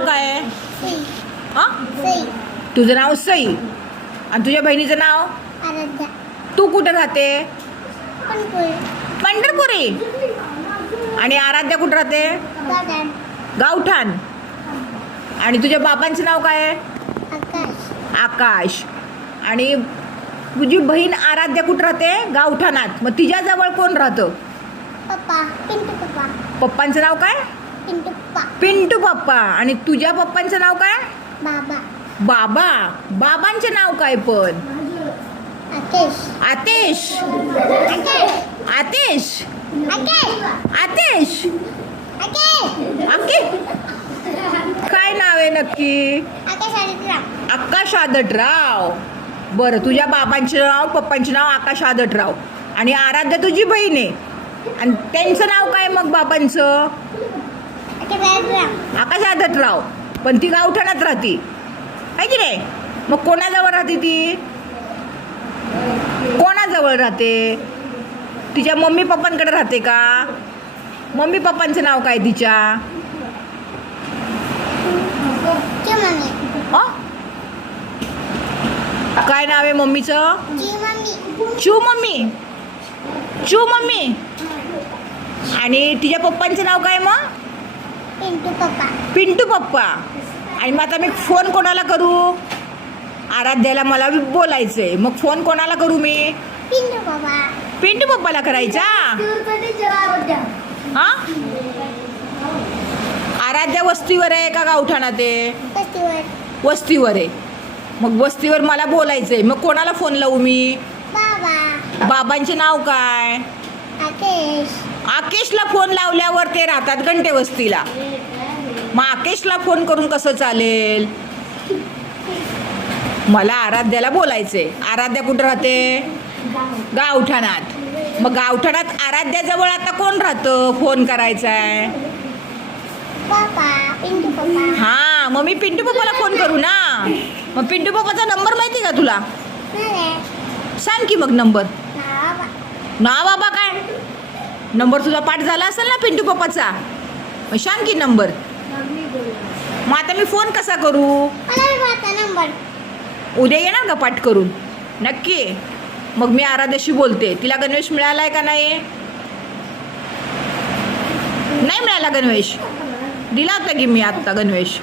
नाव काय आहे? हा? तुझं नाव सई आणि तुझ्या बहिणीचं नाव? आराध्या. तू कुठं राहते? पंढरपुरी. आणि आराध्या कुठं राहते? गावठाण. आणि तुझ्या बाबांचं नाव काय आहे? आकाश. आकाश. आणि तुझी बहीण आराध्या कुठं राहते? गावठाणात. मग तिच्याजवळ कोण राहतं? पप्पांचं नाव काय? पिंटू पप्पा. पिंटू पप्पा. आणि तुझ्या पप्पांचं नाव काय? बाबा. बाबा. बाबांचे नाव काय पण? आतेश. आकेश आतेश. आकेश आतेश. आके काय नाव आहे नक्की? आकेश आदित्यराव आकाश आदटराव बरं तुझ्या बाबांचे नाव पप्पांचे नाव आकाश आदटराव आणि आराध्या तुझी बहीण आहे. आणि त्यांचं नाव काय मग बाबांचं? आकेश आदटराव पण ती गावठाणात राहती. आहे की नाही? मग कोणाजवळ राहते ती? कोणाजवळ राहते? तिच्या मम्मी पप्पांकडे राहते का? मम्मी पप्पांचं नाव काय तिच्या? काय नाव आहे मम्मीचं? चू मम्मी. चू मम्मी. आणि तिच्या पप्पांचं नाव काय मग? पिंटू पप्पा. पिंटू पप्पा. आणि मग आता मी फोन कोणाला करू? आराध्याला मला बोलायचं आहे मग फोन कोणाला करू मी? पिंटू पप्पा. पिंटू पप्पाला करायचा? हा? आराध्या वस्तीवर आहे का आहे पस्तीवर वस्तीवर. आहे. मग वस्तीवर मला बोलायचं आहे मग कोणाला फोन लावू मी? बाबा. बाबांचे नाव काय? आकेश आकेशला फोन लावल्यावर ते राहतात घंटे वस्तीला. मग आकेशला फोन करून कसं चालेल? मला आराध्याला बोलायचंय. आराध्या कुठं राहते? गावठाणात. मग गावठाणात आराध्याजवळ आता कोण राहतं? फोन करायचा आहे हा मग मी पिंटू पप्पाला फोन करू ना? मग पिंटू पप्पाचा नंबर माहिती का तुला? नाही. सांग की मग नंबर. ना बाबा काय? नंबर तुझा पाठ झाला असेल ना पिंटू पप्पाचा? मग सांग की नंबर. मग आता मी फोन कसा करू? उद्या येणार का पाठ करून? नक्की. मग मी आराध्याशी बोलते. तिला गणवेश मिळालाय का नाही? नाही मिळाला गणवेश. दिला होता की मी आत्ता गणवेश?